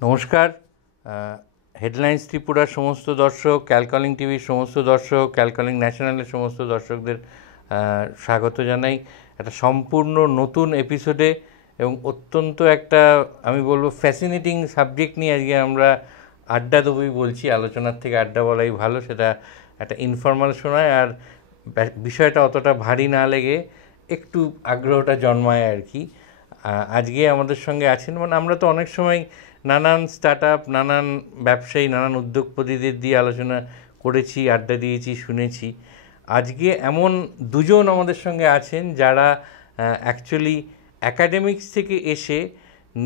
নমস্কার। হেডলাইন্স ত্রিপুরার সমস্ত দর্শক, ক্যালকলিং টিভির সমস্ত দর্শক, ক্যালকলিং ন্যাশনালের সমস্ত দর্শকদের স্বাগত জানাই একটা সম্পূর্ণ নতুন এপিসোডে এবং অত্যন্ত একটা আমি বলবো ফ্যাসিনেটিং সাবজেক্ট নিয়ে আজকে আমরা আড্ডা দেবই বলছি। আলোচনার থেকে আড্ডা বলাই ভালো, সেটা একটা ইনফর্মাল শোনায় আর বিষয়টা অতটা ভারী না লেগে একটু আগ্রহটা জন্মায় আর কি। আজকে আমাদের সঙ্গে আছেন, মানে আমরা তো অনেক সময় নানান স্টার্ট আপ, নানান ব্যবসায়ী, নানান উদ্যোগপতিদের দিয়ে আলোচনা করেছি, আড্ডা দিয়েছি, শুনেছি। আজকে এমন দুজন আমাদের সঙ্গে আছেন যারা অ্যাকচুয়ালি অ্যাকাডেমিক্স থেকে এসে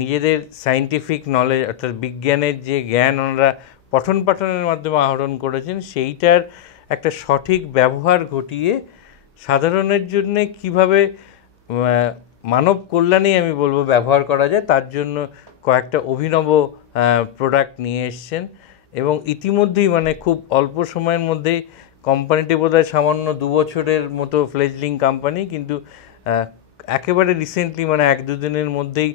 নিজেদের সায়েন্টিফিক নলেজ অর্থাৎ বিজ্ঞানের যে জ্ঞান ওনারা পঠন পাঠনের মাধ্যমে আহরণ করেছেন সেইটার একটা সঠিক ব্যবহার ঘটিয়ে সাধারণের জন্যে কীভাবে মানব কল্যাণেই আমি বলবো ব্যবহার করা যায় তার জন্য কয়েকটা অভিনব প্রোডাক্ট নিয়ে এসছেন এবং ইতিমধ্যেই মানে খুব অল্প সময়ের মধ্যেই কোম্পানিটি বোধহয় সামান্য 2 বছরের মতো ফ্লেজলিং কোম্পানি, কিন্তু একেবারে রিসেন্টলি মানে 1-2 দিনের মধ্যেই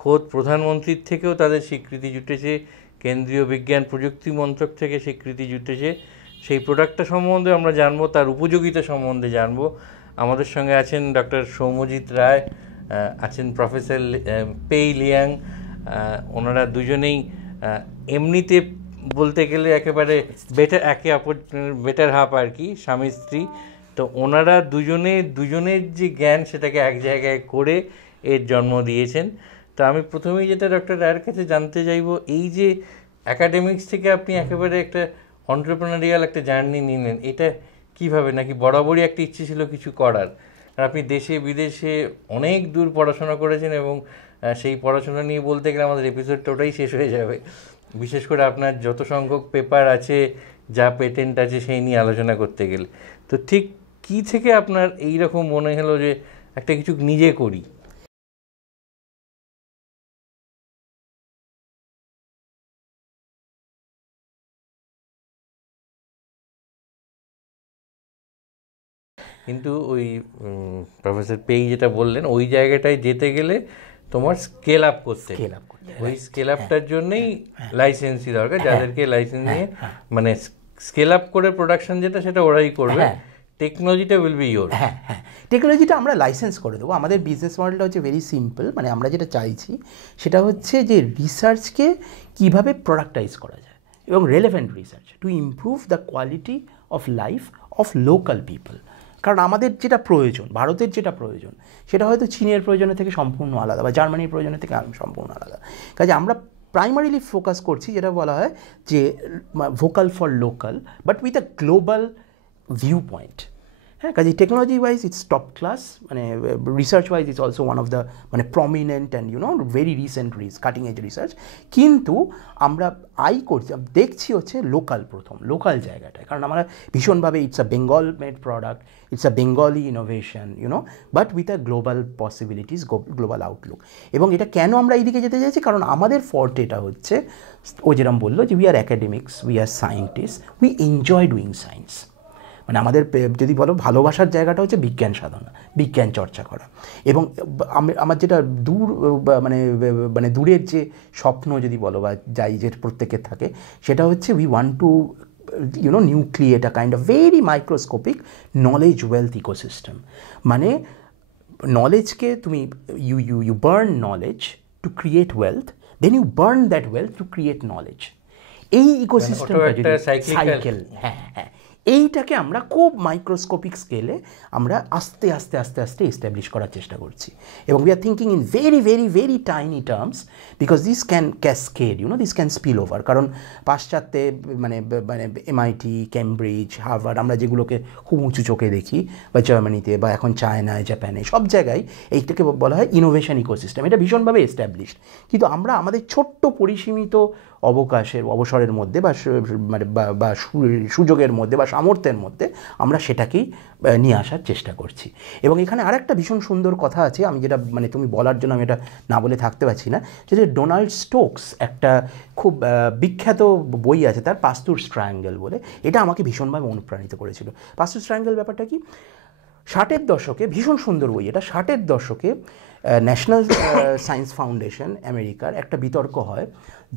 খোদ প্রধানমন্ত্রীর থেকেও তাদের স্বীকৃতি জুটেছে, কেন্দ্রীয় বিজ্ঞান প্রযুক্তি মন্ত্রক থেকে স্বীকৃতি জুটেছে। সেই প্রোডাক্টটা সম্বন্ধে আমরা জানবো, তার উপযোগিতা সম্বন্ধে জানবো। আমাদের সঙ্গে আছেন ডক্টর সৌম্যজিৎ রায়, আছেন প্রফেসর পেই লিয়াং। ওনারা দুজনেই এমনিতে বলতে গেলে একেবারে বেটার হাফ আর কি, স্বামী স্ত্রী। তো ওনারা দুজনের যে জ্ঞান সেটাকে এক জায়গায় করে এর জন্ম দিয়েছেন। তো আমি প্রথমেই যেটা ডক্টর রায়ের কাছে জানতে চাইবো, এই যে অ্যাকাডেমিক্স থেকে আপনি একেবারে একটা অন্টারপ্রেনারিয়াল একটা জার্নি নিলেন, এটা কীভাবে, নাকি বরাবরই একটা ইচ্ছে ছিল কিছু করার? আর আপনি দেশে বিদেশে অনেক দূর পড়াশোনা করেছেন এবং সেই পড়াশোনা নিয়ে বলতে গেলে আমাদের এপিসোডটা ওটাই শেষ হয়ে যাবে। বিশেষ করে আপনার যত সংখ্যক পেপার আছে, যা পেটেন্ট আছে, সেই নিয়ে আলোচনা করতে গেলে তো ঠিক কী থেকে আপনার এই রকম মনে হলো যে একটা কিছু নিজে করি? কিন্তু ওই প্রফেসর পেই যেটা বললেন, ওই জায়গাটায় যেতে গেলে তোমার স্কেল আপ করতে, ওই স্কেল আপটার জন্যই লাইসেন্সই দরকার, যাদেরকে লাইসেন্স নিয়ে মানে স্কেল আপ করে প্রোডাকশন যেটা সেটা ওরাই করবে, টেকনোলজিটা উইল বি ইয়োর। টেকনোলজিটা আমরা লাইসেন্স করে দেবো। আমাদের বিজনেস মডেলটা হচ্ছে ভেরি সিম্পল, মানে আমরা যেটা চাইছি সেটা হচ্ছে যে রিসার্চকে কীভাবে প্রোডাক্টাইজ করা যায় এবং relevant research to improve the quality of life of local people. কারণ আমাদের যেটা প্রয়োজন, ভারতের যেটা প্রয়োজন, সেটা হয়তো চীনের প্রয়োজনের থেকে সম্পূর্ণ আলাদা বা জার্মানির প্রয়োজনের থেকে সম্পূর্ণ আলাদা। কাজে আমরা প্রাইমারিলি ফোকাস করছি যেটা বলা হয় যে vocal for local but with a global viewpoint. হ্যাঁ, কাজে technology wise it's top class, মানে research wise it's also one of the মানে prominent and very recent cutting edge research. কিন্তু আমরা দেখছি হচ্ছে প্রথম লোকাল জায়গাটায়, কারণ আমরা ভীষণভাবে it's a Bengal made product, it's a Bengali innovation but with a global possibilities, global Outlook. এবং এটা কেন আমরা এইদিকে যেতে চাইছি, কারণ আমাদের ফর্টেটা হচ্ছে ও যেরকম বললো যে we are academics, we are scientist, we enjoy doing science. মানে আমাদের যদি বলো ভালোবাসার জায়গাটা হচ্ছে বিজ্ঞান সাধনা, বিজ্ঞান চর্চা করা। এবং আমার যেটা মানে দূরের যে স্বপ্ন যদি বলো বা যাই যে প্রত্যেকের থাকে, সেটা হচ্ছে we want to nucleate a kind of very microscopic knowledge wealth ecosystem. মানে নলেজকে তুমি you burn knowledge to create wealth, then you burn that wealth to create knowledge. এই ইকোসিস্টেমটা যদি সাইকেল, হ্যাঁ, এইটাকে আমরা খুব মাইক্রোস্কোপিক স্কেলে আমরা আস্তে আস্তে আস্তে আস্তে এস্টাবলিশ করার চেষ্টা করছি। এবং we are thinking in very very very tiny terms, because this can cascade, this can spill over. কারণ পাশ্চাত্যে মানে MIT, কেমব্রিজ, হার্ভার্ড, আমরা যেগুলোকে খুব উঁচু চোখে দেখি, বা জার্মানিতে বা এখন চায়নায়, জাপানে, সব জায়গায় এইটাকে বলা হয় ইনোভেশন ইকোসিস্টেম। এটা ভীষণভাবে এস্টাবলিশড। কিন্তু আমরা আমাদের ছোট্ট পরিসীমিত অবসরের মধ্যে বা সুযোগের মধ্যে বা সামর্থ্যের মধ্যে আমরা সেটাকেই নিয়ে আসার চেষ্টা করছি। এবং এখানে আরেকটা ভীষণ সুন্দর কথা আছে, আমি যেটা মানে তুমি বলার জন্য আমি এটা না বলে থাকতে পারছি না, যে ডোনাল্ড স্টোকস একটা খুব বিখ্যাত বই আছে তার, পাস্তুরস ট্রায়াঙ্গেল বলে। এটা আমাকে ভীষণভাবে অনুপ্রাণিত করেছিল। পাস্তুরস ট্রায়াঙ্গেল ব্যাপারটা কি, 60-এর দশকে, ভীষণ সুন্দর বই এটা, 60-এর দশকে ন্যাশনাল সায়েন্স ফাউন্ডেশন আমেরিকার একটা বিতর্ক হয়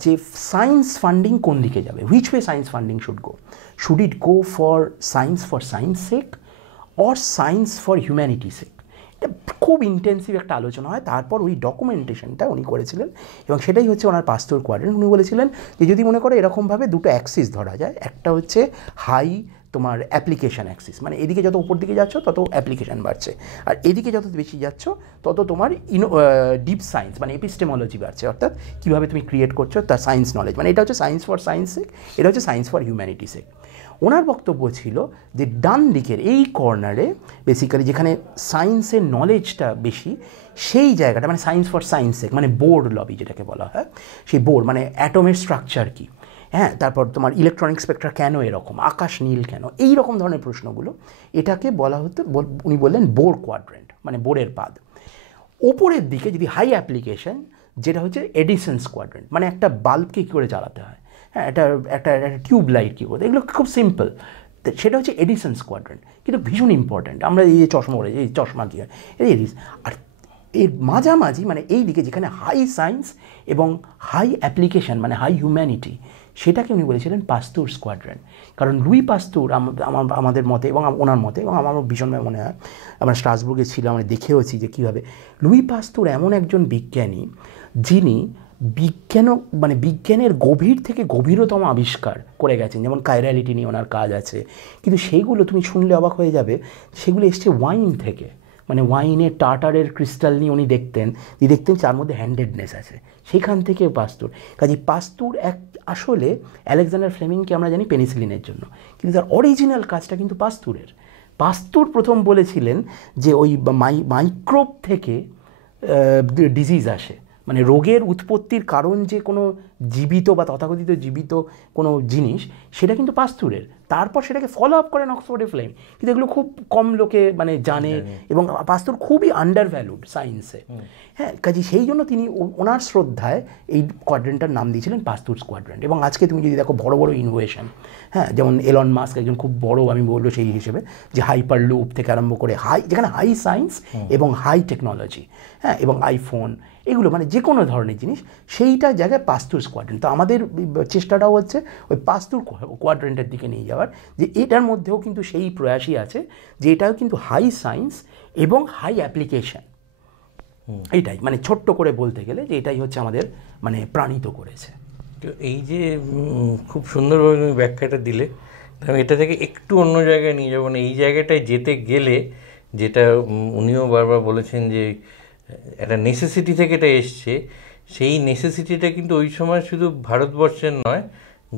যে সায়েন্স ফান্ডিং কোন দিকে যাবে, which way science funding should it go for science sake or science for humanity sake. এটা খুব ইন্টেন্সিভ একটা আলোচনা হয়। তারপর ওই ডকুমেন্টেশনটা উনি করেছিলেন এবং সেটাই হচ্ছে ওনার পাস্তুর কোয়াড্রেন্ট। উনি বলেছিলেন যে যদি মনে করো এরকমভাবে দুটো অ্যাক্সিস ধরা যায়, একটা হচ্ছে হাই তোমার অ্যাপ্লিকেশান অ্যাক্সিস, মানে এদিকে যত উপর দিকে যাচ্ছ তত অ্যাপ্লিকেশান বাড়ছে, আর এদিকে যত বেশি যাচ্ছ তত তোমার ডিপ সায়েন্স মানে এপিস্টেমোলজি বাড়ছে, অর্থাৎ কীভাবে তুমি ক্রিয়েট করছো তার সায়েন্স নলেজ, মানে এটা হচ্ছে সায়েন্স ফর সায়েন্স সেক, এটা হচ্ছে সায়েন্স ফর হিউম্যানিটি সেক। ওনার বক্তব্য ছিল যে ডান দিকের এই কর্নারে বেসিক্যালি যেখানে সায়েন্সের নলেজটা বেশি, সেই জায়গাটা মানে সায়েন্স ফর সায়েন্স সেক, মানে বোর্ড লবি যেটাকে বলা হয়, সেই বোর্ড মানে অ্যাটমের স্ট্রাকচার কী, হ্যাঁ, তারপর তোমার ইলেকট্রনিক স্পেকট্রা কেন এরকম, আকাশ নীল কেন, এই রকম ধরনের প্রশ্নগুলো, এটাকে বলা হতো, উনি বললেন বোর কোয়াড্রেন্ট, মানে বোরের পাদ। ওপরের দিকে যদি হাই অ্যাপ্লিকেশন, যেটা হচ্ছে এডিসন্স কোয়াড্রেন্ট, মানে একটা বাল্বকে কী করে জ্বালাতে হয়, হ্যাঁ, একটা একটা টিউব লাইট কী করে, এগুলো খুব সিম্পল, সেটা হচ্ছে এডিসন্স কোয়াড্রেন্ট, কিন্তু ভীষণ ইম্পর্ট্যান্ট। আমরা এই যে চশমা পড়ে, এই চশমা কী হয়, আর এর মাঝামাঝি মানে এই দিকে যেখানে হাই সায়েন্স এবং হাই অ্যাপ্লিকেশন মানে হাই হিউম্যানিটি, সেটাকে উনি বলেছিলেন পাস্তুর স্কোয়াড্রেন্ট। কারণ লুই পাস্তুর আমাদের মতে এবং ওনার মতে, এবং আমার ভীষণভাবে মনে হয়, আমরা স্ট্রাসবুর্গে ছিলাম, আমরা দেখেওছি যে কীভাবে লুই পাস্তুর এমন একজন বিজ্ঞানী যিনি বিজ্ঞানের গভীর থেকে গভীরতম আবিষ্কার করে গেছেন, যেমন কাইরালিটি নিয়ে ওনার কাজ আছে, কিন্তু সেইগুলো তুমি শুনলে অবাক হয়ে যাবে, সেগুলো এসছে ওয়াইন থেকে, মানে ওয়াইনের টার্টারের ক্রিস্টাল নিয়ে উনি দেখতেন তার মধ্যে হ্যান্ডেডনেস আছে, সেখান থেকে পাস্তুর। কাজে পাস্তুর আসলে আলেকজান্ডার ফ্লেমিংকে আমরা জানি পেনিসিলিনের জন্য, কিন্তু তার অরিজিনাল কাজটা কিন্তু পাস্তুরের। পাস্তুর প্রথম বলেছিলেন যে ওই মাইক্রোব থেকে ডিজিজ আসে, মানে রোগের উৎপত্তির কারণ যে কোনো জীবিত বা তথাকথিত জীবিত কোনো জিনিস, সেটা কিন্তু পাস্তুরের। তারপর সেটাকে ফলো আপ করেন অক্সফোর্ডে ফ্লেম, কিন্তু এগুলো খুব কম লোকে মানে জানে, এবং পাস্তুর খুবই আন্ডার ভ্যালুড সায়েন্সে। হ্যাঁ, কাজে সেই জন্য তিনি ওনার শ্রদ্ধায় এই কোয়াড্রেন্টটার নাম দিয়েছিলেন পাস্তুর কোয়াড্রেন্ট। এবং আজকে তুমি যদি দেখো বড় বড় ইনোভেশন, হ্যাঁ, যেমন এলন মাস্ক একজন খুব বড়, আমি বলবো সেই হিসেবে, যে হাইপার লুপ থেকে আরম্ভ করে যেখানে হাই সায়েন্স এবং হাই টেকনোলজি, হ্যাঁ, এবং আইফোন, এগুলো মানে যে কোনো ধরনের জিনিস, সেইটা জায়গায় পাস্তুর কোয়াড্রেন্ট। তো আমাদের চেষ্টাটাও হচ্ছে ওই পাস্তুর কোয়াড্রেন্টের দিকে নিয়ে যাওয়ার, যে এটার মধ্যেও কিন্তু সেই প্রয়াসই আছে যে এটাও কিন্তু হাই সায়েন্স এবং হাই অ্যাপ্লিকেশন। এইটাই মানে ছোট্ট করে বলতে গেলে যে এটাই হচ্ছে আমাদের মানে প্রাণিত করেছে। তো এই যে খুব সুন্দরভাবে তুমি ব্যাখ্যাটা দিলে, আমি এটা থেকে একটু অন্য জায়গায় নিয়ে যাবো। না, এই জায়গাটায় যেতে গেলে যেটা উনিও বারবার বলেছেন যে একটা নেসেসিটি থেকে এটা এসছে, সেই নেসেসিটিটা কিন্তু ওই সময় শুধু ভারতবর্ষের নয়,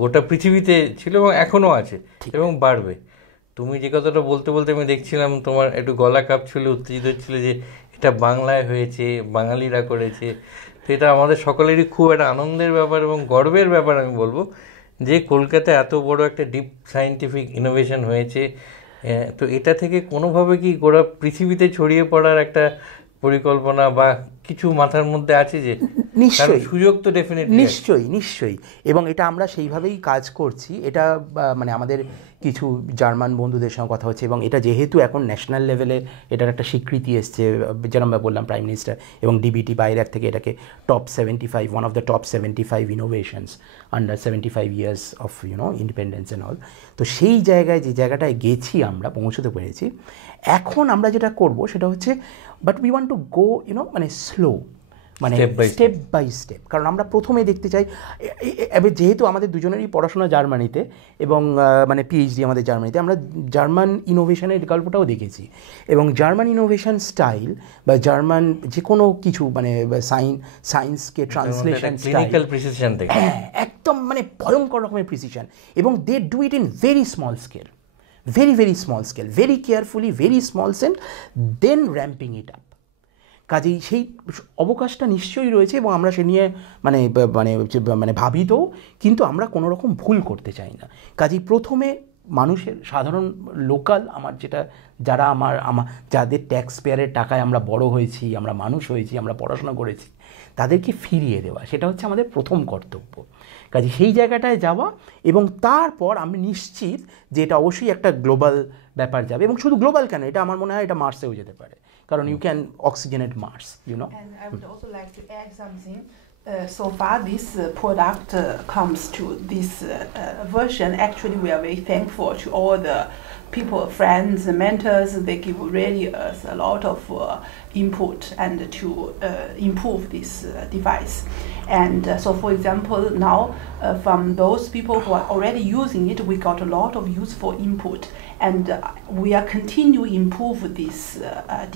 গোটা পৃথিবীতে ছিল এবং এখনও আছে এবং বাড়বে। তুমি যে কথাটা বলতে বলতে আমি দেখছিলাম তোমার একটু গলা কাঁপছিল, উত্তেজিত হচ্ছিল যে এটা বাংলায় হয়েছে, বাঙালিরা করেছে। তো এটা আমাদের সকলেরই খুব একটা আনন্দের ব্যাপার এবং গর্বের ব্যাপার আমি বলবো, যে কলকাতায় এত বড় একটা ডিপ সায়েন্টিফিক ইনোভেশন হয়েছে। তো এটা থেকে কোনোভাবে কি গোটা পৃথিবীতে ছড়িয়ে পড়ার একটা পরিকল্পনা বা কিছু মাথার মধ্যে আছে? যে নিশ্চয়ই সুযোগ তো ডেফিনেটলি নিশ্চয়ই, এবং এটা আমরা সেইভাবেই কাজ করছি। এটা মানে আমাদের কিছু জার্মান বন্ধুদের সঙ্গে কথা হচ্ছে, এবং এটা যেহেতু এখন ন্যাশনাল লেভেলে এটার একটা স্বীকৃতি এসছে, যেরকম বললাম প্রাইম মিনিস্টার এবং ডিবিটি বাইরে থেকে এটাকে top 75, one of the top 75 innovations under 75 years of independence and all. তো সেই জায়গায় যে জায়গাটায় গেছি আমরা, পৌঁছতে পেরেছি, এখন আমরা যেটা করব সেটা হচ্ছে, but we want to go মানে স্লো, মানে স্টেপ বাই স্টেপ। কারণ আমরা প্রথমে দেখতে চাই, যেহেতু আমাদের দুজনেরই পড়াশোনা জার্মানিতে এবং মানে পিএইচডি আমাদের জার্মানিতে, আমরা জার্মান ইনোভেশনের গল্পটাও দেখেছি, এবং জার্মান ইনোভেশন স্টাইল বা জার্মান যে কোনো কিছু মানে সায়েন্সকে ট্রান্সলেশন স্টাইল, হ্যাঁ, একদম মানে ভয়ঙ্কর রকমের প্রিসিশন, এবং they do it in very small scale, very small scale, very carefully, very small scale, then ramping it up. কাজেই সেই অবকাশটা নিশ্চয়ই রয়েছে, এবং আমরা সে নিয়ে মানে মানে মানে ভাবিত, কিন্তু আমরা কোনো রকম ভুল করতে চাই না। কাজেই প্রথমে মানুষের সাধারণ লোকাল যারা যাদের ট্যাক্স পেয়ারের টাকায় আমরা বড় হয়েছি, আমরা মানুষ হয়েছি, আমরা পড়াশোনা করেছি, তাদেরকে ফিরিয়ে দেওয়া, সেটা হচ্ছে আমাদের প্রথম কর্তব্য। কাজে সেই জায়গাটায় যাওয়া, এবং তারপর আমি নিশ্চিত যে এটা অবশ্যই একটা গ্লোবাল ব্যাপার যাবে, এবং শুধু গ্লোবাল কেন, এটা আমার মনে হয় এটা মার্সেও যেতে পারে। কারণ you can oxygenate Mars, you know. And I would also like to add something. So far, this product comes to this version. Actually, we are very thankful to all the people, friends, mentors. They give really us a lot of input and to improve this device. And so, for example, now from those people who are already using it, we got a lot of useful input. And we are continuing to improve this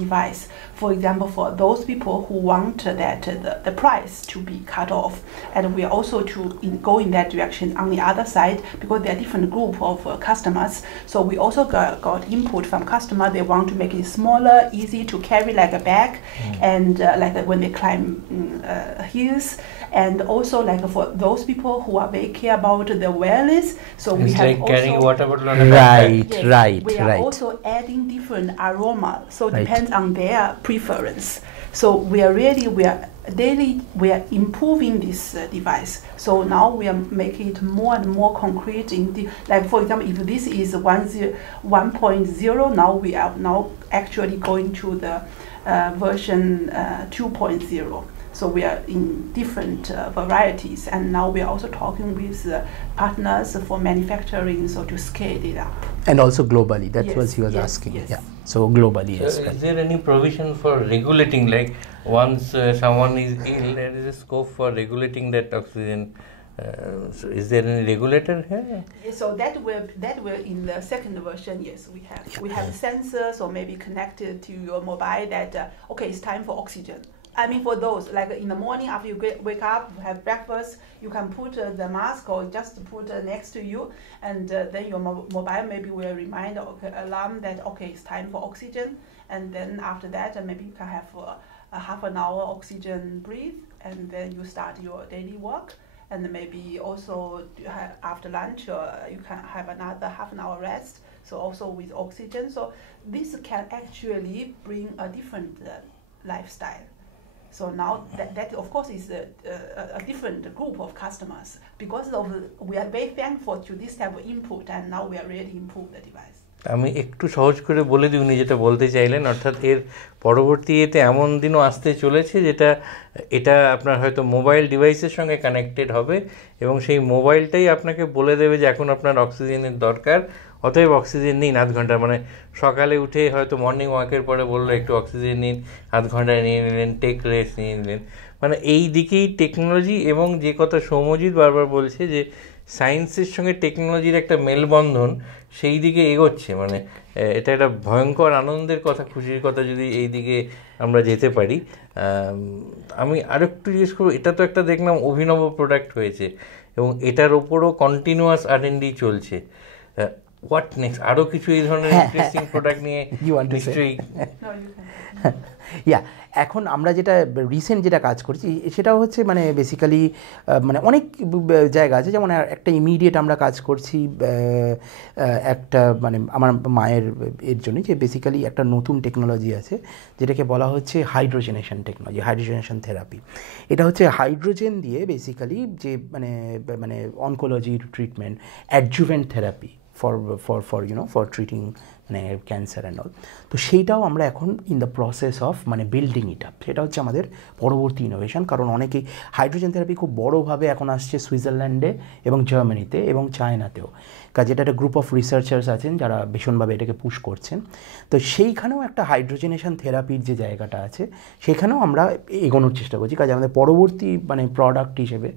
device. For example, for those people who want that the price to be cut off, and we are also to go in that direction on the other side, because there are different group of customers. So we also got input from customer. They want to make it smaller, easy to carry like a bag, and like when they climb hills. And also like for those people who are very care about the wellness, so we It's have like also carrying water bottle on a Right. backpack. we are Right. also adding different aroma, so Right. depends on their preference. So we are improving this device. So now we are making it more and more concrete. Like for example, if this is 1.0, now we are now actually going to the version 2.0. So we are in different varieties, and now we are also talking with partners for manufacturing, so to scale it up. And also globally, that's Yes, what he was yes, asking. yes. Yeah, so globally as So well. is there any provision for regulating, like once someone is ill, there is a scope for regulating that oxygen? So is there any regulator here? So that will in the second version. Yes, we have sensors, or maybe connected to your mobile that okay, it's time for oxygen. I mean, for those, like in the morning after you wake up, have breakfast, you can put the mask or just put next to you, and then your mobile maybe will remind alarm that okay, it's time for oxygen, and then after that maybe you can have a half an hour oxygen breathe, and then you start your daily work, and maybe also after lunch you can have another half an hour rest. So also with oxygen, so this can actually bring a different lifestyle. So now that of course is a different group of customers, because we are very thankful to this type of input, and now we are really improve the device. আমি একটু সহজ করে বলে দিই উনি যেটা বলতে চাইলেন, অর্থাৎ এর পরবর্তী এতে এমন দিনও আসতে চলেছে যেটা এটা আপনার হয়তো মোবাইল ডিভাইসের সঙ্গে কানেক্টেড হবে, এবং সেই মোবাইলটাই আপনাকে বলে দেবে যে এখন আপনার অক্সিজেনের দরকার, অতএব অক্সিজেন নিন আধ ঘন্টা। মানে সকালে উঠে হয়তো মর্নিং ওয়াকের পরে বললো একটু অক্সিজেন নিন, আধ ঘন্টায় নিয়ে নিলেন, টেক রেস্ট নিয়ে নিলেন। মানে এই দিকেই টেকনোলজি, এবং যে কথা সৌম্যজিৎ বারবার বলছে যে সায়েন্সের সঙ্গে টেকনোলজির একটা মেলবন্ধন, সেই দিকে এগোচ্ছে। মানে এটা একটা ভয়ঙ্কর আনন্দের কথা, খুশির কথা যদি এই দিকে আমরা যেতে পারি। আমি আরেকটু জিজ্ঞেস করবো, এটা তো একটা দেখলাম অভিনব প্রোডাক্ট হয়েছে, এবং এটার ওপরও কন্টিনিউয়াস R&D চলছে। What next? আরও কিছু এই ধরনের ইন্টারেস্টিং প্রোডাক্ট নিয়ে নিশ্চয়ই। No, you can. ইয়া, এখন আমরা যেটা রিসেন্ট যেটা কাজ করছি সেটা হচ্ছে মানে বেসিক্যালি মানে অনেক জায়গা আছে, যেমন একটা ইমিডিয়েট আমরা কাজ করছি একটা মানে আমার মায়ের এর জন্য, যে বেসিক্যালি একটা নতুন টেকনোলজি আছে যেটাকে বলা হচ্ছে হাইড্রোজেনেশন টেকনোলজি, হাইড্রোজেনেশন থেরাপি। এটা হচ্ছে হাইড্রোজেন দিয়ে বেসিক্যালি যে মানে মানে oncology treatment, adjuvant therapy for you know for treating মানে ক্যান্সার অ্যান্ড অল। তো সেইটাও আমরা এখন ইন দ্য প্রসেস অফ মানে বিল্ডিং ইট আপ, সেটা হচ্ছে আমাদের পরবর্তী ইনোভেশন। কারণ অনেকেই হাইড্রোজেন থেরাপি খুব বড়োভাবে এখন আসছে সুইজারল্যান্ডে এবং জার্মানিতে এবং চায়নাতেও, কাজে এটা একটা গ্রুপ অফ রিসার্চার্স আছেন যারা ভীষণভাবে এটাকে পুশ করছেন। তো সেইখানেও একটা হাইড্রোজেনেশন থেরাপির যে জায়গাটা আছে সেখানেও আমরা এগোনোর চেষ্টা করছি। কাজে আমাদের পরবর্তী মানে প্রোডাক্ট হিসেবে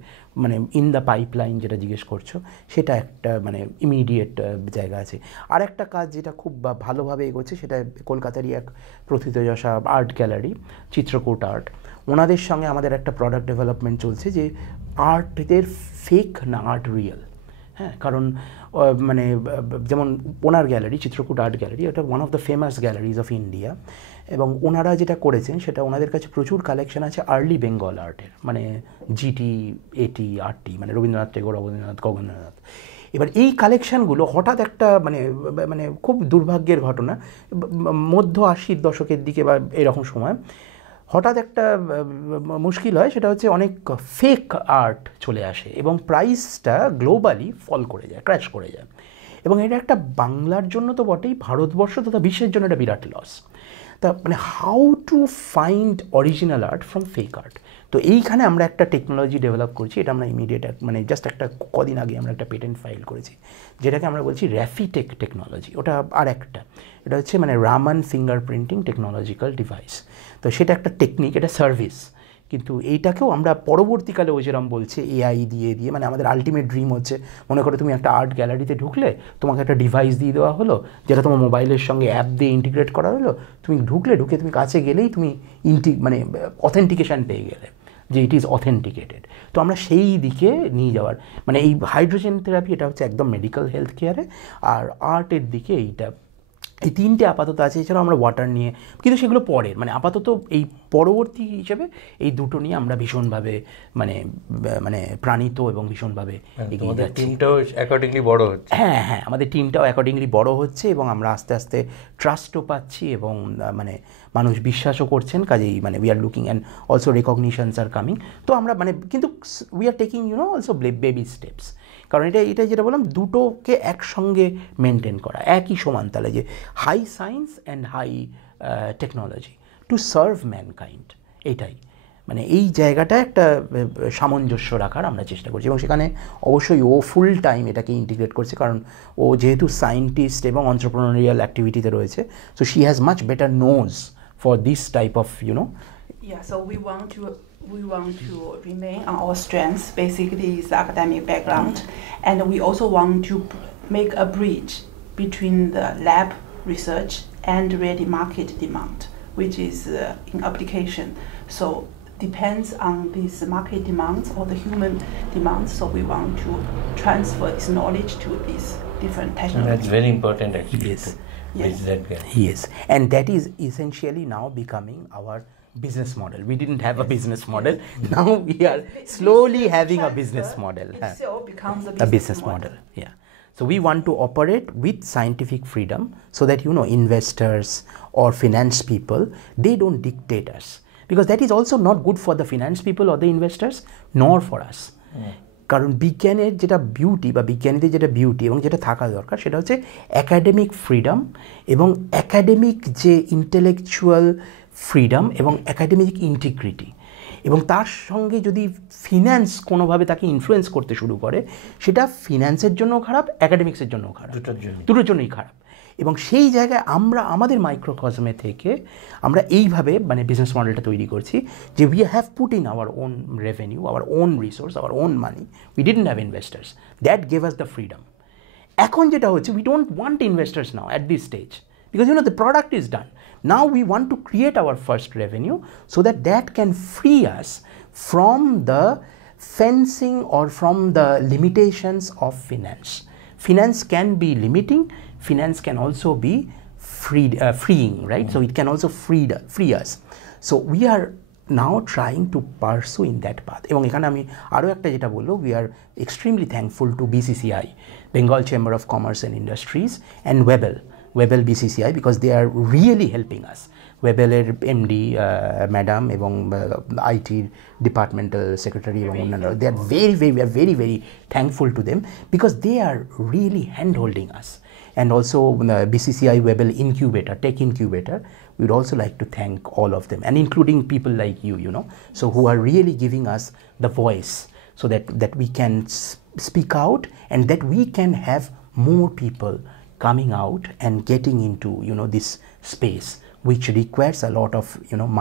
মানে ইন দ্য পাইপলাইন যেটা জিজ্ঞেস করছো, সেটা একটা মানে ইমিডিয়েট জায়গা আছে। আর একটা কাজ যেটা খুব ভালোভাবে এগোচ্ছে, সেটা কলকাতারই এক প্রথিতযশা আর্ট গ্যালারি চিত্রকূট আর্ট, ওনাদের সঙ্গে আমাদের একটা প্রোডাক্ট ডেভেলপমেন্ট চলছে যে আর্টের ফেক না আর্ট রিয়েল। হ্যাঁ, কারণ মানে যেমন ওনার গ্যালারি চিত্রকূট আর্ট গ্যালারি, ওটা one of the famous galleries of India, এবং ওনারা যেটা করেছেন সেটা ওনাদের কাছে প্রচুর কালেকশন আছে আর্লি বেঙ্গল আর্টের, মানে জিটি, এটি, আরটি, মানে রবীন্দ্রনাথ টেগোর, রবীন্দ্রনাথ, গগনেন্দ্রনাথ। এবার এই কালেকশানগুলো হঠাৎ একটা মানে মানে খুব দুর্ভাগ্যের ঘটনা, মধ্য 80-র দশকের দিকে বা এরকম সময় হঠাৎ একটা মুশকিল হয়, সেটা হচ্ছে অনেক ফেক আর্ট চলে আসে এবং প্রাইসটা গ্লোবালি ফল করে যায়, ক্র্যাশ করে যায়। এবং এটা একটা বাংলার জন্য তো বটেই, ভারতবর্ষ তথা বিশ্বের জন্য একটা বিরাট লস। তা মানে how to find original art from fake art. তো এইখানে আমরা একটা টেকনোলজি ডেভেলপ করছি, এটা আমরা ইমিডিয়েট মানে জাস্ট একটা কদিন আগে আমরা একটা পেটেন্ট ফাইল করেছি, যেটাকে আমরা বলছি র্যাফিটেক টেকনোলজি। ওটা আর একটা, এটা হচ্ছে মানে Raman finger printing technological device. তো সেটা একটা টেকনিক, এটা সার্ভিস, কিন্তু এইটাকেও আমরা পরবর্তীকালে ওই যেরকম বলছে এআই দিয়ে মানে আমাদের আলটিমেট ড্রিম হচ্ছে, মনে করো তুমি একটা আর্ট গ্যালারিতে ঢুকলে, তোমাকে একটা ডিভাইস দিয়ে দেওয়া হলো যেটা তোমার মোবাইলের সঙ্গে অ্যাপ দিয়ে ইন্টিগ্রেট করা হলো, তুমি ঢুকে তুমি কাছে গেলেই তুমি মানে অথেন্টিকেশান পেয়ে গেলে যে ইট ইজ অথেন্টিকেটেড। তো আমরা সেই দিকে নিয়ে যাওয়ার মানে এই হাইড্রোজেন থেরাপি, এটা হচ্ছে একদম মেডিকেল হেলথ কেয়ারে, আর আর্টের দিকে এইটা, এই তিনটে আপাতত আছে। এছাড়াও আমরা ওয়াটার নিয়ে, কিন্তু সেগুলো পরের মানে আপাতত এই পরবর্তী হিসেবে এই দুটো নিয়ে আমরা ভীষণভাবে মানে প্রাণিত এবং ভীষণভাবে এগিয়ে যাচ্ছি। টিমটাও অ্যাকর্ডিংলি বড় হচ্ছে। হ্যাঁ, আমাদের টিমটাও অ্যাকর্ডিংলি বড় হচ্ছে এবং আমরা আস্তে আস্তে ট্রাস্টও পাচ্ছি এবং মানে মানুষ বিশ্বাসও করছেন, কাজেই মানে we are looking and also রেকগনিশনস are coming. তো আমরা মানে কিন্তু we are taking also baby steps, কারণ এটা যেটা বললাম দুটোকে একসঙ্গে মেনটেন করা, একই সমানতালে, যে high science and high technology to serve mankind, এইটাই মানে এই জায়গাটা একটা সামঞ্জস্য রাখার আমরা চেষ্টা করছি। এবং সেখানে অবশ্যই ও ফুল টাইম এটাকে ইন্টিগ্রেট করছে, কারণ ও যেহেতু সায়েন্টিস্ট এবং অন্টারপ্রেনারিয়াল অ্যাক্টিভিটিতে রয়েছে, so she has much better nose for this type of Yeah, so we want to remain on our strengths, basically is academic background, and we also want to make a bridge between the lab research and ready market demand, which is in application. So depends on these market demands or the human demands, so we want to transfer this knowledge to these different technologies. That's very important actually. Yes. Yes. That Yes, and that is essentially now becoming our business model. We didn't have a business model. Now we are slowly having a business model. Itself becomes A business model. Yeah. So we want to operate with scientific freedom so that investors or finance people, they don't dictate us, because that is also not good for the finance people or the investors nor for us. কারণ বিজ্ঞানের যেটা beauty বা বিজ্ঞানীদের যেটা beauty এবং যেটা থাকা দরকার সেটা হচ্ছে একাডেমিক ফ্রিডম এবং একাডেমিক যে ইন্টেলেকচুয়াল ফ্রিডম এবং একাডেমিক ইন্টিগ্রিটি, এবং তার সঙ্গে যদি ফিন্যান্স কোনোভাবে তাকে ইনফ্লুয়েন্স করতে শুরু করে, সেটা ফিন্যান্সের জন্যও খারাপ, একাডেমিক্সের জন্যও খারাপ, দুটোর জন্যই খারাপ। এবং সেই জায়গায় আমরা আমাদের মাইক্রোকজমে থেকে আমরা এইভাবে মানে বিজনেস মডেলটা তৈরি করছি যে we have put in our on revenue, our own resource, hour own money, we didn't have investors, that gave us the freedom. এখন যেটা হচ্ছে, we don't want investors now at this stage, because the product is done. Now we want to create our first revenue so that can free us from the fencing or from the limitations of finance. Finance can be limiting, finance can also be freeing, right? So it can also free us. So we are now trying to pursue in that path. এবং এখানে আমি আরও একটা যেটা বলবো, we are extremely thankful to BCCI, Bengal Chamber of Commerce and Industries, and Webel BCCI, because they are really helping us. ওয়েবেলের MD madam এবং আইটির ডিপার্টমেন্টাল সেক্রেটারি এবং অন্যান্য, they are very very thankful to them, because they are really hand holding us. And also BCCI Webel Incubator, Tech Incubator, we would also like to thank all of them, and including people like you, so who are really giving us the voice so that we can speak out and that we can have more people coming out and getting into this space, which requires a lot of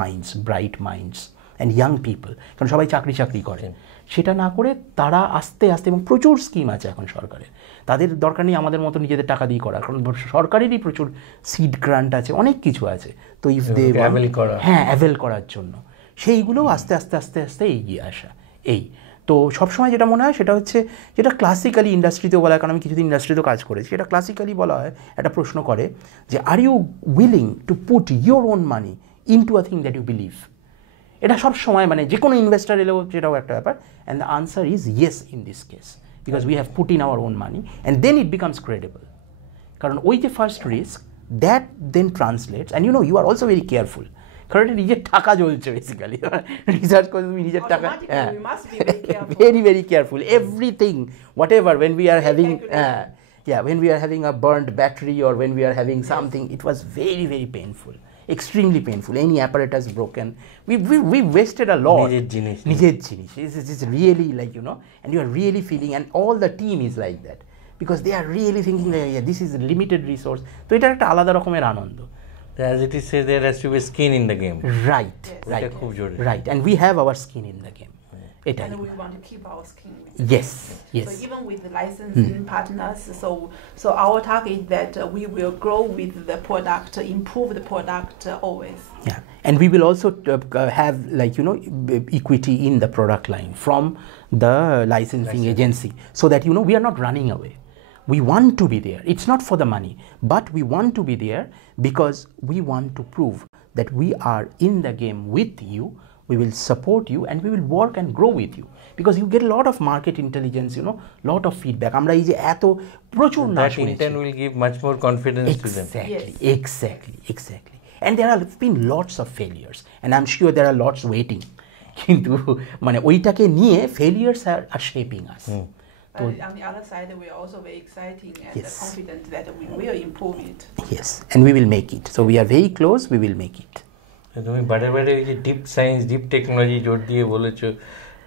minds, bright minds and young people, কারণ সবাই চাকরি করে, সেটা না করে তারা আস্তে আস্তে, এবং প্রচুর স্কিম আছে এখন সরকারের, তাদের দরকার নেই আমাদের মতো নিজেদের টাকা দিয়ে করা, কারণ সরকারেরই প্রচুর সিড গ্রান্ট আছে, অনেক কিছু আছে। তো ইফ দে অ্যাভেল করার জন্য সেইগুলোও আস্তে আস্তে আস্তে আস্তে এগিয়ে আসা। এই তো সবসময় যেটা মনে হয় সেটা হচ্ছে, যেটা ক্লাসিক্যালি ইন্ডাস্ট্রিতেও বলা হয়, কারণ আমি কিছুদিন ইন্ডাস্ট্রিতেও কাজ করেছি, এটা ক্লাসিক্যালি বলা হয়, একটা প্রশ্ন করে যে are you willing to put your own money in to a thing that you believe. এটা সব সময় মানে যে কোনো ইনভেস্টার এলেও সেটাও একটা ব্যাপার, and the answer is yes in this case, because we have put in our own money and then it becomes credible. কারণ ওই যে first risk, that then translates, and you are also very careful, কারণ এটা নিজের টাকা জ্বলছে basically, research করে তুমি নিজের টাকা, very very careful, everything, what ever, when we are having when we are having a burned battery or when we are having something, it was very very painful, extremely painful. Any apparatus broken, we wasted a lot. নিজের জিনিস it's really like, you know, and you are really feeling, and all the team is like that because they are really thinking that yeah, this is a limited resource. তো এটা একটা আলাদা রকমের আনন্দ. As it is said, there has to be skin in the game. Right, Yes. right, খুব জরুরি. right, and we have our skin in the game. এটাই. And we want to keep our skin. Yes, yes. So even with the licensing partners, so our target that we will grow with the product, improve the product always. Yeah, and we will also have, like, you know, equity in the product line from the licensing agency, so that, you know, we are not running away. We want to be there. It's not for the money, but we want to be there because we want to prove that we are in the game with you. We will support you and we will work and grow with you because you get a lot of market intelligence, you know, lot of feedback. আমরা এই যে এত প্রচুর না That শুনেছি. intent will give much more confidence to them. Exactly. And there have been lots of failures, and I'm sure there are lots waiting. কিন্তু মানে ওইটাকে নিয়ে failures are shaping us. But on the other side, we are also very exciting and Yes. confident that we will improve it. Yes, and we will make it. So we are very close. We will make it. তুমি বারে বারে এই যে deep science deep technology জোর দিয়ে বলেছো,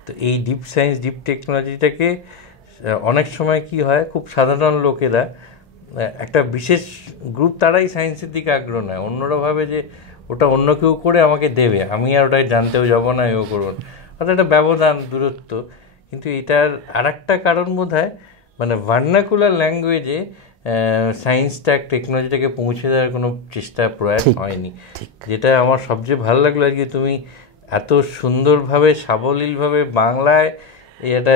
তো এই ডিপ সায়েন্স ডিপ টেকনোলজিটাকে অনেক সময় কি হয়, খুব সাধারণ লোকেরা একটা বিশেষ গ্রুপ তারাই সায়েন্সের দিকে আগ্রহ নেয়, অন্যরা ভাবে যে ওটা অন্য কেউ করে আমাকে দেবে, আমি আর ওটাই জানতেও যাবো না, এও করবো না, অর্থাৎ একটা ব্যবধান দূরত্ব। কিন্তু এটার আর একটা কারণ বোধ হয় মানে ভার্নাকুলার ল্যাঙ্গুয়েজে সায়েন্সটা টেকনোলজিটাকে পৌঁছে দেওয়ার কোনো চেষ্টা প্রয়াস হয়নি, যেটা আমার সবচেয়ে ভালো লাগলো আজকে তুমি এত সুন্দরভাবে সাবলীলভাবে বাংলায় এটা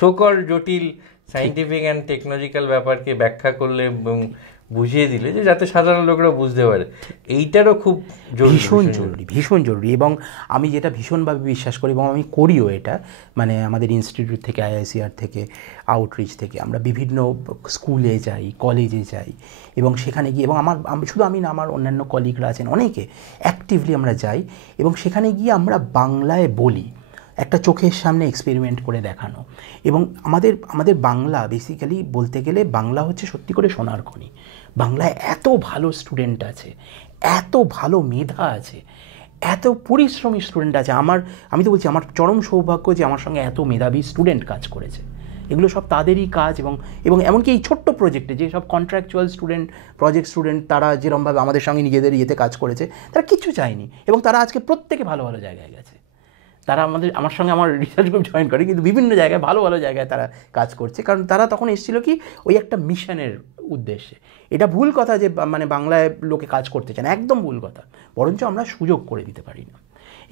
সকল জটিল সায়েন্টিফিক অ্যান্ড টেকনোলজিক্যাল ব্যাপারকে ব্যাখ্যা করলে এবং বুঝিয়ে দিলে যে যাতে সাধারণ লোকরা বুঝতে পারে, এইটারও খুব ভীষণ জরুরি। এবং আমি যেটা ভীষণভাবে বিশ্বাস করি এবং আমি করিও এটা, মানে আমাদের ইনস্টিটিউট থেকে, IICR থেকে, আউটরিচ থেকে আমরা বিভিন্ন স্কুলে যাই, কলেজে যাই এবং সেখানে গিয়ে, এবং শুধু আমি না, আমার অন্যান্য কলিগরা আছেন অনেকে, অ্যাক্টিভলি আমরা যাই এবং সেখানে গিয়ে আমরা বাংলায় বলি, একটা চোখের সামনে এক্সপেরিমেন্ট করে দেখানো। এবং আমাদের বাংলা বেসিক্যালি বলতে গেলে বাংলা হচ্ছে সত্যি করে সোনার খনি। বাংলায় এত ভালো স্টুডেন্ট আছে, এত ভালো মেধা আছে, এত পরিশ্রমী স্টুডেন্ট আছে। আমি তো বলছি আমার চরম সৌভাগ্য যে আমার সঙ্গে এত মেধাবী স্টুডেন্ট কাজ করেছে। এগুলো সব তাদেরই কাজ। এবং এমনকি এই ছোট্ট প্রজেক্টে যে সব কন্ট্রাকচুয়াল স্টুডেন্ট, প্রজেক্ট স্টুডেন্ট, তারা যেরকমভাবে আমাদের সঙ্গে নিজেদের ইয়েতে কাজ করেছে, তারা কিচ্ছু চায়নি এবং তারা আজকে প্রত্যেকে ভালো ভালো জায়গায় গেছে। তারা আমার সঙ্গে আমার রিসার্চ গ্রুপ জয়েন করে, কিন্তু বিভিন্ন জায়গায় ভালো ভালো জায়গায় তারা কাজ করছে, কারণ তারা তখন এসেছিলো কি ওই একটা মিশনের উদ্দেশ্যে। এটা ভুল কথা যে মানে বাংলায় লোকে কাজ করতে চায় না, একদম ভুল কথা, বরঞ্চ আমরা সুযোগ করে দিতে পারি না।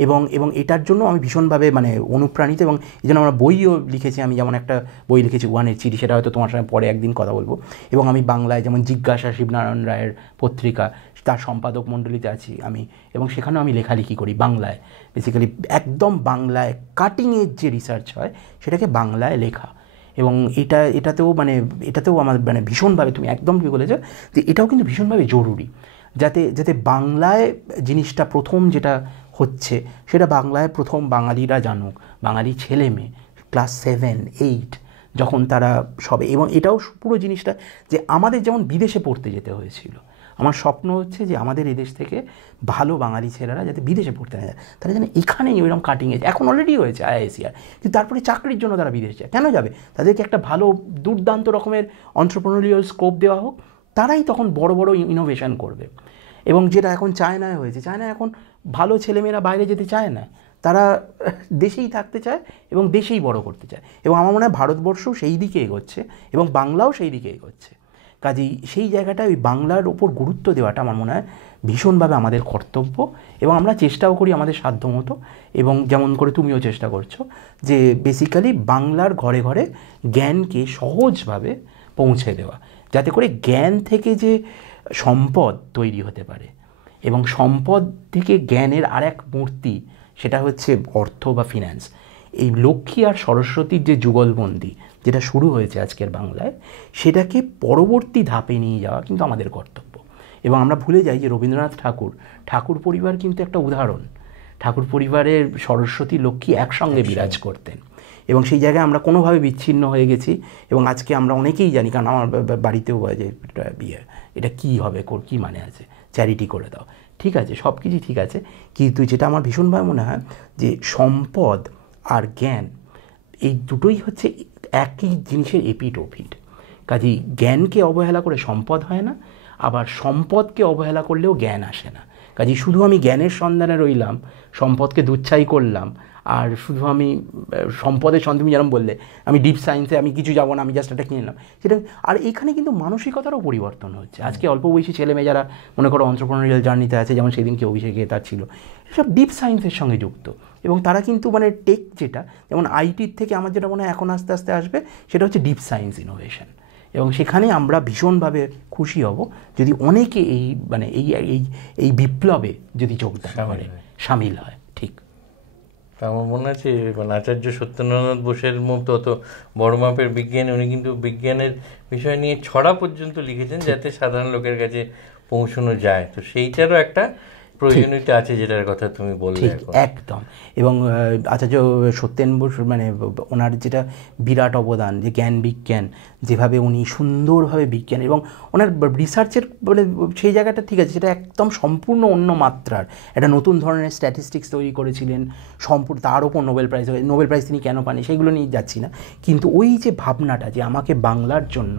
এবং এটার জন্য আমি ভীষণভাবে মানে অনুপ্রাণিত, এবং এই জন্য আমরা বইও লিখেছি। আমি যেমন একটা বই লিখেছি ওয়ানের চিঠি, সেটা হয়তো তোমার সঙ্গে পরে একদিন কথা বলবো। এবং আমি বাংলায় যেমন জিজ্ঞাসা শিবনারায়ণ রায়ের পত্রিকা, তার সম্পাদক মণ্ডলীতে আছি আমি, এবং সেখানেও আমি লেখালেখি করি বাংলায়, বেসিক্যালি একদম বাংলায় কাটিং এজ যে রিসার্চ হয় সেটাকে বাংলায় লেখা। এবং এটাতেও আমার মানে ভীষণভাবে, তুমি একদম কি বলেছো যে এটাও কিন্তু ভীষণভাবে জরুরি, যাতে বাংলায় জিনিসটা প্রথম যেটা হচ্ছে সেটা বাংলায় প্রথম বাঙালিরা জানুক, বাঙালি ছেলে মেয়ে ক্লাস 7, 8 যখন তারা সবে। এবং এটাও পুরো জিনিসটা যে আমাদের যেমন বিদেশে পড়তে যেতে হয়েছিল, আমার স্বপ্ন হচ্ছে যে আমাদের এদেশ থেকে ভালো বাঙালি ছেলেরা যাতে বিদেশে পড়তে না যায়, তারা যেন এখানেই ওইরকম কাটিং এজ, এখন অলরেডি হয়েছে IICR, কিন্তু তারপরে চাকরির জন্য তারা বিদেশে যায়। কেন যাবে? তাদেরকে একটা ভালো দুর্দান্ত রকমের এন্টারপ্রেনিউরিয়াল স্কোপ দেওয়া হোক, তারাই তখন বড় বড় ইনোভেশন করবে। এবং যেটা এখন চায়নায় হয়েছে, চায়না এখন ভালো ছেলেমেয়েরা বাইরে যেতে চায় না, তারা দেশেই থাকতে চায় এবং দেশেই বড় করতে চায়। এবং আমার মনে হয় ভারতবর্ষও সেই দিকে এগোচ্ছে এবং বাংলাও সেই দিকে এগোচ্ছে। কাজেই সেই জায়গাটায় ওই বাংলার ওপর গুরুত্ব দেওয়াটা আমার মনে হয় ভীষণভাবে আমাদের কর্তব্য, এবং আমরা চেষ্টাও করি আমাদের সাধ্যমতো। এবং যেমন করে তুমিও চেষ্টা করছো যে বেসিক্যালি বাংলার ঘরে ঘরে জ্ঞানকে সহজভাবে পৌঁছে দেওয়া, যাতে করে জ্ঞান থেকে যে সম্পদ তৈরি হতে পারে, এবং সম্পদ থেকে জ্ঞানের আর এক মূর্তি, সেটা হচ্ছে অর্থ বা ফিন্যান্স। এই লক্ষ্মী আর সরস্বতীর যে যুগলবন্দি যেটা শুরু হয়েছে আজকের বাংলায়, সেটাকে পরবর্তী ধাপে নিয়ে যাওয়া কিন্তু আমাদের কর্তব্য। এবং আমরা ভুলে যাই যে রবীন্দ্রনাথ ঠাকুর পরিবার কিন্তু একটা উদাহরণ। ঠাকুর পরিবারের সরস্বতী লক্ষ্মী একসঙ্গে বিরাজ করতেন, এবং সেই জায়গায় আমরা কোনোভাবে বিচ্ছিন্ন হয়ে গেছি। এবং আজকে আমরা অনেকেই জানি, কারণ আমার বাড়িতেও হয় যে এটা কী হবে, কী মানে আছে, চ্যারিটি করে দাও। ঠিক আছে, সব কিছুই ঠিক আছে, কিন্তু যেটা আমার ভীষণভাবে মনে হয় যে সম্পদ আর জ্ঞান এই দুটোই হচ্ছে একই জিনিসের এপিট ওপিট। কাজেই জ্ঞানকে অবহেলা করে সম্পদ হয় না, আবার সম্পদকে অবহেলা করলেও জ্ঞান আসে না। কাজেই শুধু আমি জ্ঞানের সন্ধানে রইলাম, সম্পদকে দুচ্ছাই করলাম, আর শুধু আমি সম্পদের সন্ধান, তুমি যেরকম বললে আমি ডিপ সায়েন্সে আমি কিছু যাবো না, আমি জাস্ট এটা কিনে নিলাম, সেটা। আর এখানে কিন্তু মানসিকতারও পরিবর্তন হচ্ছে। আজকে অল্প বয়সী ছেলেমেয়ে যারা মনে করো অন্ত্রপ্রেনারিয়াল জার্নিতে আছে, যেমন সেদিনকে অভিষেকে তার ছিল, সব ডিপ সায়েন্সের সঙ্গে যুক্ত, এবং তারা কিন্তু মানে টেক যেটা, যেমন আইটির থেকে আমার যেটা মনে হয় এখন আস্তে আস্তে আসবে, সেটা হচ্ছে ডিপ সায়েন্স ইনোভেশন। এবং সেখানে আমরা ভীষণভাবে খুশি হব যদি অনেকে এই মানে এই এই এই বিপ্লবে যদি যোগদান করে, সামিল হয়। ঠিক। তা আমার মনে আছে মানে আচার্য সত্যেন্দ্রনাথ বোসের মতো অত বড় মাপের বিজ্ঞানী, উনি কিন্তু বিজ্ঞানের বিষয় নিয়ে ছড়া পর্যন্ত লিখেছেন যাতে সাধারণ লোকের কাছে পৌঁছানো যায়। তো সেইটারও একটা প্রয়োজনীয়তা আছে যেটার কথা তুমি বললে। একদম। এবং আচার্য সত্যেন বোস মানে ওনার যেটা বিরাট অবদান, যে জ্ঞান বিজ্ঞান যেভাবে উনি সুন্দরভাবে বিজ্ঞান এবং ওনার রিসার্চের মানে সেই জায়গাটা ঠিক আছে, সেটা একদম সম্পূর্ণ অন্য মাত্রার একটা নতুন ধরনের স্ট্যাটিস্টিক্স তৈরি করেছিলেন, সম্পূর্ণ তার ওপর নোবেল প্রাইজ তিনি কেন পাননি সেইগুলো নিয়ে যাচ্ছি না, কিন্তু ওই যে ভাবনাটা যে আমাকে বাংলার জন্য,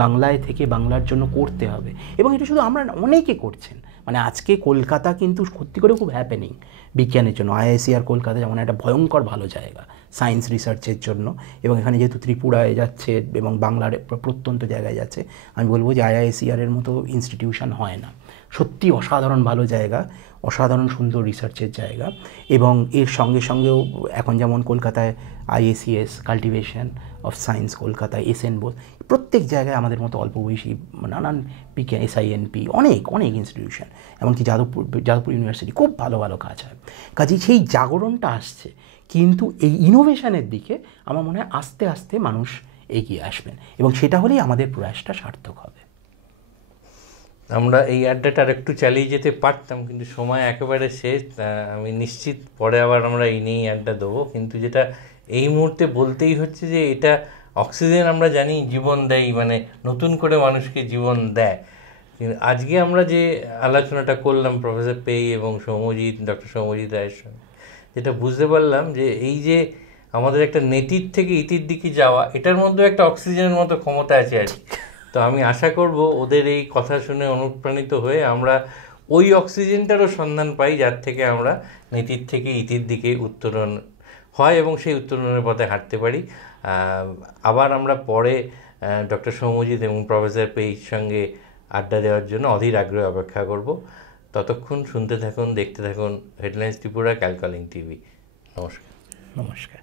বাংলায় থেকে বাংলার জন্য করতে হবে, এবং এটা শুধু আমরা অনেকে করছেন। মানে আজকে কলকাতা কিন্তু সত্যি করে খুব হ্যাপেনিং বিজ্ঞানের জন্য। আইআইএসইআর কলকাতা যেমন একটা ভয়ঙ্কর ভালো জায়গা সায়েন্স রিসার্চের জন্য, এবং এখানে যেহেতু ত্রিপুরায় যাচ্ছে এবং বাংলার প্রত্যন্ত জায়গায় যাচ্ছে, আমি বলবো যে আইআইএসইআরের মতো ইনস্টিটিউশন হয় না। সত্যি অসাধারণ ভালো জায়গা, অসাধারণ সুন্দর রিসার্চের জায়গা। এবং এর সঙ্গে সঙ্গেও এখন যেমন কলকাতায় আইএসিএস কাল্টিভেশন অফ সায়েন্স, কলকাতায় এসএন বোস, প্রত্যেক জায়গায় আমাদের মতো অল্প বয়সী নানান বিজ্ঞান, এসআইএনপি, অনেক অনেক ইনস্টিটিউশন, এমনকি যাদবপুর ইউনিভার্সিটি, খুব ভালো ভালো কাজ হয়। কাজেই সেই জাগরণটা আসছে, কিন্তু এই ইনোভেশনের দিকে আমার মনে হয় আস্তে আস্তে মানুষ এগিয়ে আসবেন, এবং সেটা হলেই আমাদের প্রয়াসটা সার্থক হবে। আমরা এই আড্ডাটা আর একটু চালিয়ে যেতে পারতাম, কিন্তু সময় একেবারে শেষ। আমি নিশ্চিত পরে আবার আমরা এই নিয়েই আড্ডা দেবো, কিন্তু যেটা এই মুহূর্তে বলতেই হচ্ছে যে এটা অক্সিজেন আমরা জানি জীবন দেয়, মানে নতুন করে মানুষকে জীবন দেয়। কিন্তু আজকে আমরা যে আলোচনাটা করলাম প্রফেসর পেই এবং ডক্টর সৌম্যজিৎ রায়ের সঙ্গে, যেটা বুঝতে পারলাম যে এই যে আমাদের একটা নেতির থেকে ইতির দিকে যাওয়া, এটার মধ্যে একটা অক্সিজেনের মতো ক্ষমতা আছে আর কি। তো আমি আশা করব ওদের এই কথা শুনে অনুপ্রাণিত হয়ে আমরা ওই অক্সিজেনটারও সন্ধান পাই, যার থেকে আমরা নেতির থেকে ইতির দিকে উত্তরণ হয় এবং সেই উত্তরণের পথে হাঁটতে পারি। আবার আমরা পরে ডক্টর সৌম্যজিৎ এবং প্রফেসর পেইর সঙ্গে আড্ডা দেওয়ার জন্য অধীর আগ্রহে অপেক্ষা করব। ততক্ষণ শুনতে থাকুন, দেখতে থাকুন হেডলাইন্স ত্রিপুরা, ক্যালকলিং টিভি। নমস্কার। নমস্কার।